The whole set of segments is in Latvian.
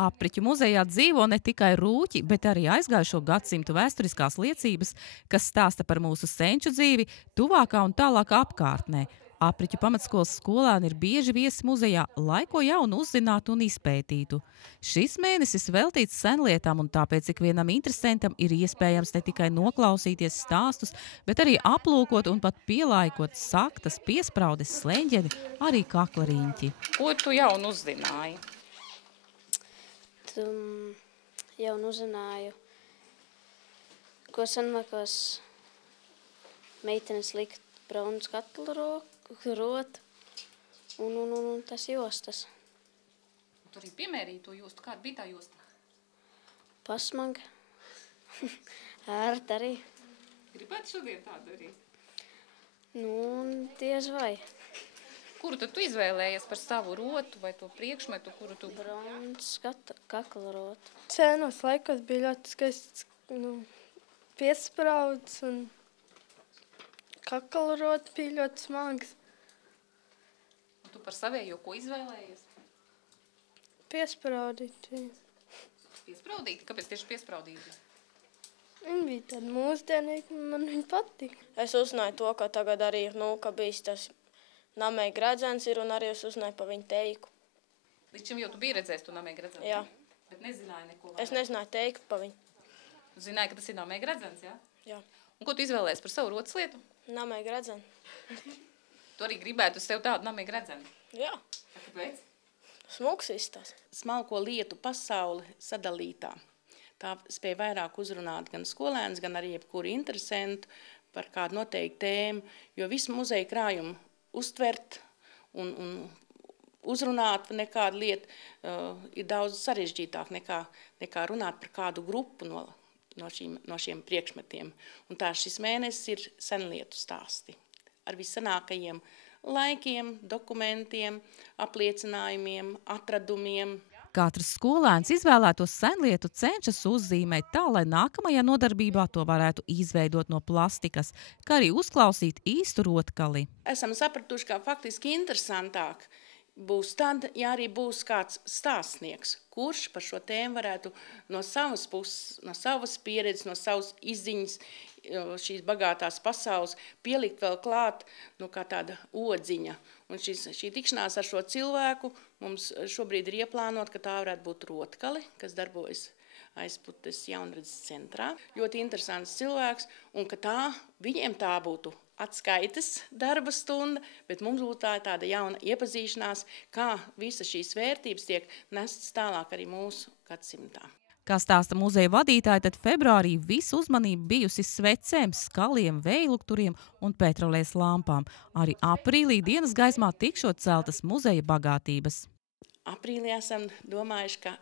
Apriķu muzejā dzīvo ne tikai rūķi, bet arī aizgājušo gadsimtu vēsturiskās liecības, kas stāsta par mūsu senču dzīvi tuvākā un tālākā apkārtnē. Apriķu pamatskolas skolēni ir bieži viesi muzejā, lai ko jaunu uzzinātu un izpētītu. Šis mēnesis veltīts senlietām, un tāpēc ikvienam interesantam ir iespējams ne tikai noklausīties stāstus, bet arī aplūkot un pat pielaikot saktas, piespraudes, sleņģeni, arī kaklariņķi. Ko tu jaunu uzzināji? Jaunu uzzināju, ko senākos meitenes likt braunas katlu rotu un tas jostas. Tu arī piemērīji to jostu. Kāda bija tā josta? Pasmaga. Ērta arī. Gribētu šodien tādu arī? Diez vai. Kuru tad tu izvēlējies par savu rotu vai to priekšmetu, kuru tu... Braunas kakla rotu. Senos laikos bija ļoti skaists piesprauds un kakla rots bija ļoti smags. Un tu par savējo ko izvēlējies? Piespraudīti. Piespraudīti? Kāpēc tieši piespraudīti? Viņi bija tādi mūsdienīgi, man viņi patika. Es uzzināju to, ka tagad arī ir, ka bijis tas namēja gredzens ir, un arī es uzzināju pa viņu teiku. Līdz šim jau tu biji redzējis to namēja gredzenu? Jā. Bet nezināji neko? Es nezināju teiku pa viņu. Tu zināji, ka tas ir namēja gredzens, jā? Jā. Un ko tu izvēlējies par savu rotas lietu? Namēja gredzenu. Tu arī gribētu uz sev tādu namēja gredzenu? Jā. Kāpēc? Smuks izstās. Smalko lietu pasauli sadalītā. Tā spēja vairāk uzrunāt gan skolēns, gan arī jebkuru interesantu par kādu noteiktu tēmu, jo visu muzeja krājumu uztvert un uzrunāt nekādu lietu ir daudz sarežģītāk nekā runāt par kādu grupu no šiem priekšmetiem. Un tā šis mēnesis ir senlietu stāsti ar vissenākajiem laikiem, dokumentiem, apliecinājumiem, atradumiem. Katrs skolēns izvēlētos senlietu cenšas uzzīmēt tā, lai nākamajā nodarbībā to varētu izveidot no plastikas, kā arī uzklausīt īstu rotkali. Esam sapratuši, ka faktiski interesantāk būs tad, ja arī būs kāds stāstnieks, kurš par šo tēmu varētu no savas puses, no savas pieredzes, no savas izziņas, šīs bagātās pasaules pielikt vēl klāt kā tāda odziņa. Un šī tikšanās ar šo cilvēku mums šobrīd ir ieplānot, ka tā varētu būt rotkali, kas darbojas Aizputes jaunredzes centrā. Ļoti interesants cilvēks, un ka viņiem tā būtu atskaites darba stunda, bet mums būtu tāda jauna iepazīšanās, kā visas šīs vērtības tiek nestas tālāk arī mūsu gadsimtā. Kā stāsta muzeja vadītāja, tad februārī visu uzmanību bijusi svecēm, skaliem, vējlukturiem un petrolēs lampām. Arī aprīlī dienas gaismā tikšot celtas muzeja bagātības. Aprīlī esam domājuši, ka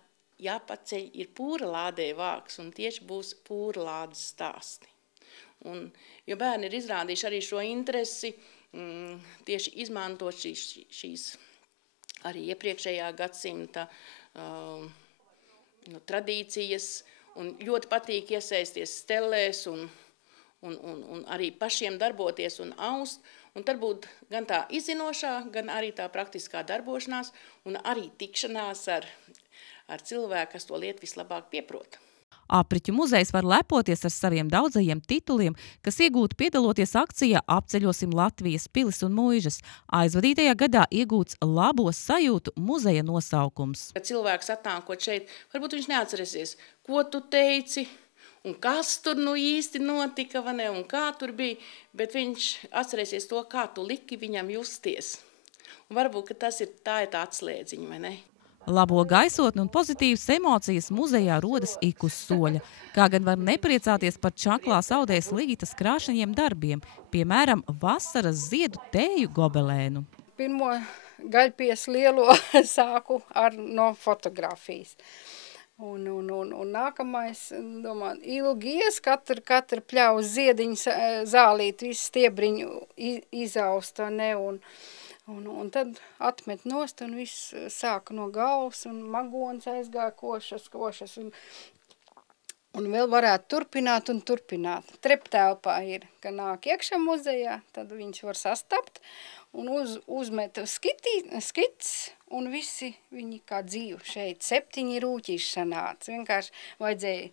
jāpaceļ ir pūra lādē vāks, un tieši būs pūra lādes stāsti. Jo bērni ir izrādījuši arī šo interesi, tieši izmantot šīs arī iepriekšējā gadsimta tradīcijas, un ļoti patīk iesaisties stellēs un arī pašiem darboties un aust, un tad būt gan tā izzinošā, gan arī tā praktiskā darbošanās, un arī tikšanās ar cilvēku, kas to lietu vislabāk pieprot. Apriķu muzejs var lepoties ar saviem daudzajiem tituliem, kas iegūti piedaloties akcijā Apceļosim Latvijas pilis un muižas. Aizvadītajā gadā iegūts labo sajūtu muzeja nosaukums. Kad cilvēks atnākot šeit, varbūt viņš neatcerēsies, ko tu teici, un kas tur īsti notika, un kā tur bija, bet viņš atcerēsies to, kā tu liki viņam justies. Un varbūt, ka tā ir tā atslēdziņa, vai ne? Labo gaisotni un pozitīvas emocijas muzejā rodas ik uz soļa. Kā gan var nepriecāties par čaklās audēs Lītas krāšņiem darbiem, piemēram, vasaras ziedu tēju gobelēnu. Pirmo gaļpies lielo sāku no fotografijas. Un nākamais, domāju, ilgies, katru pļaus ziediņu zālīt, visu stiebriņu izausta, un tad atmet nost, un viss sāka no galvas, un magons aizgāja košas, un vēl varētu turpināt un turpināt. Treptelpā ir, ka nāk iekšā muzejā, tad viņš var sastapt, un uzmet skits, un visi viņi kā dzīvi šeit. 7 rūķīši sanāca. Vienkārši vajadzēja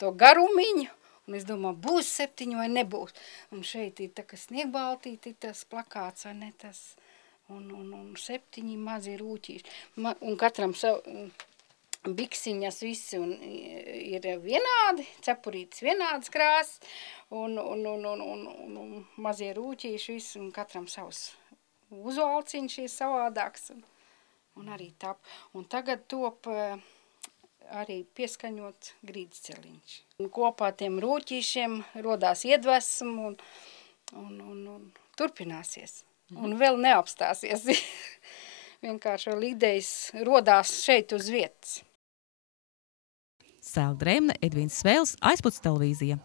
to garumiņu, un es domāju, būs 7 vai nebūs. Un šeit ir tā, ka sniegbaltīti, tas plakāts vai ne tas, un 7 mazi rūķīši. Un katram savu biksiņas visi ir vienādi, cepurītes vienādas krāsas, un mazie rūķīši visi, un katram savs uzvalciņš ir savādāks, un arī tap. Un tagad top arī pieskaņot grīdceliņš. Un kopā tiem rūķīšiem rodās iedvesmu un turpināsies. Un vēl neapstāsies. Vienkārši vēl idejas rodās šeit uz vietas. Sēla Drēmne, Edvīns Svēls, Aizputs televīzija.